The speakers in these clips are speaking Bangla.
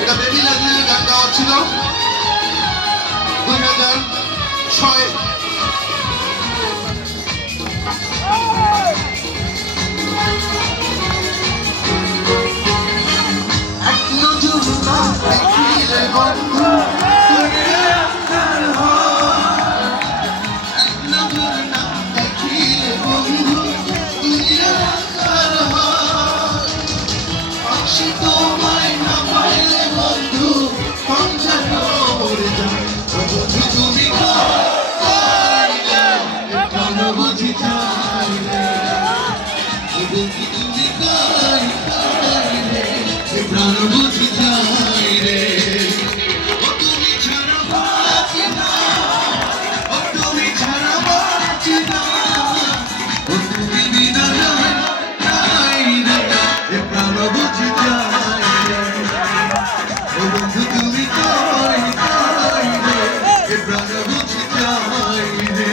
এটা বেবি লাজলির গান গাওয়া ছিল 2006। এক নজর না দেখিলে বন্ধু তোমায় না পাইলে বন্ধু সংসার মরে যায় বন্ধু তুমি প্রাণ বুঝি চাইলে বন্ধু তুমি প্রাণ বুঝি চাইলে তুমি ছাড়া বাঁচি না তুমি ছাড়া বাঁচি না তুমি বিনা নাই রে প্রাণ বুঝি বন্ধু তুমি কই রে প্রাণ বুঝি চাই রে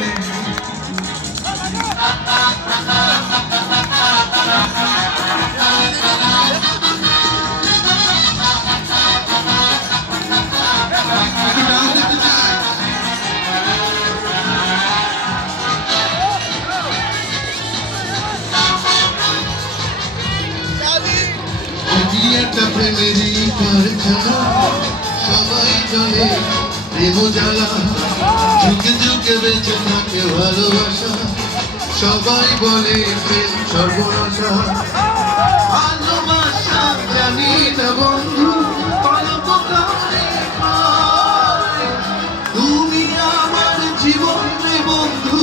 একটা প্রেমেরই কারখানা সবাই জানে প্রেম জ্বালা ঝুঁকে ঝুঁকে বেঁচে থাকে ভালোবাসা সবাই বলে প্রেম সর্বনাশা ভালোবাসা জানি না বন্ধু তুমি আমার জীবন রে বন্ধু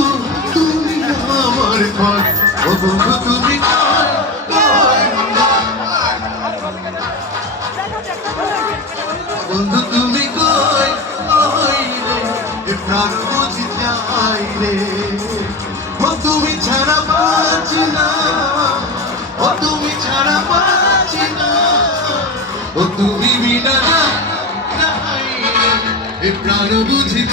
তুমি আমার ঘর ও বন্ধু তুমি বন্ধু তুমি কই রে প্রাণ বুঝি চাই রে ও তুমি ছাড়া বাঁচি না ও তুমি ছাড়া বাঁচি না ও তুমি বিনা নাই রে প্রাণ বুঝি